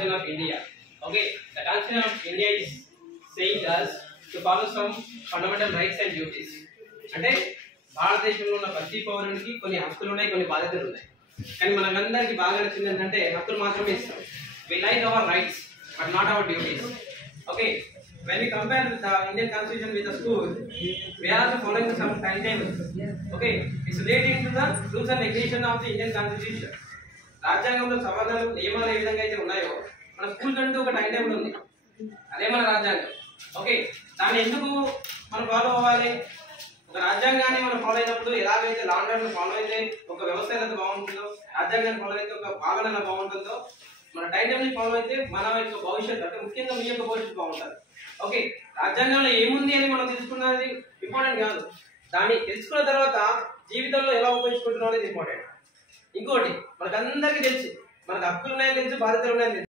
Constitution of India. Okay, the Constitution of India is saying us to follow some fundamental rights and duties. అంటే భారతదేశంలో ఉన్న ప్రతి పౌరునికి కొన్ని హక్కులు ఉన్నాయి, కొన్ని బాధ్యతలు ఉన్నాయి. కానీ మనకందరికి బాగా నచ్చింది ఏంటంటే హక్కులు మాత్రమే ఇస్తాం. We like our rights but not our duties. Okay, when we compare the Indian Constitution with the school, we are also following some timetable. Okay, it's relating to the rules and regulations of the Indian Constitution. రాజ్యాంగంలో సవరణలు నియమాలు ఏ విధంగా అయితే ఉన్నాయో మన school కంటూ ఒక time table ఉంది. అదే మన రాజ్యాంగం. ఓకే, దాన్ని ఎందుకు మనం ఫాలో అవ్వాలి? ఒక రాజ్యాంగాన్ని మనం ఫాలో అయినప్పుడు ఎలాగైతే లా అండ్ ఆర్డర్ ఫాలో అయితే ఒక వ్యవస్థ ఎంత బాగుంటుందో, రాజ్యాంగాన్ని ఫాలో అయితే ఒక పాలన ఎలా బాగుంటుందో, మన టైం టేబుల్ ఫాలో అయితే మన యొక్క భవిష్యత్తు, అంటే ముఖ్యంగా మీ యొక్క భవిష్యత్తు బాగుంటుంది. ఓకే, రాజ్యాంగంలో ఏముంది అని మనం తెలుసుకున్నది ఇంపార్టెంట్ కాదు, దాన్ని తెలుసుకున్న తర్వాత జీవితంలో ఎలా ఉపయోగించుకుంటున్నాం అనేది ఇంపార్టెంట్. ఇంకోటి, మనకందరికీ తెలుసు మనకు హక్కులు ఉన్నాయని తెలుసు, బాధ్యతలు ఉన్నాయని తెలుసు.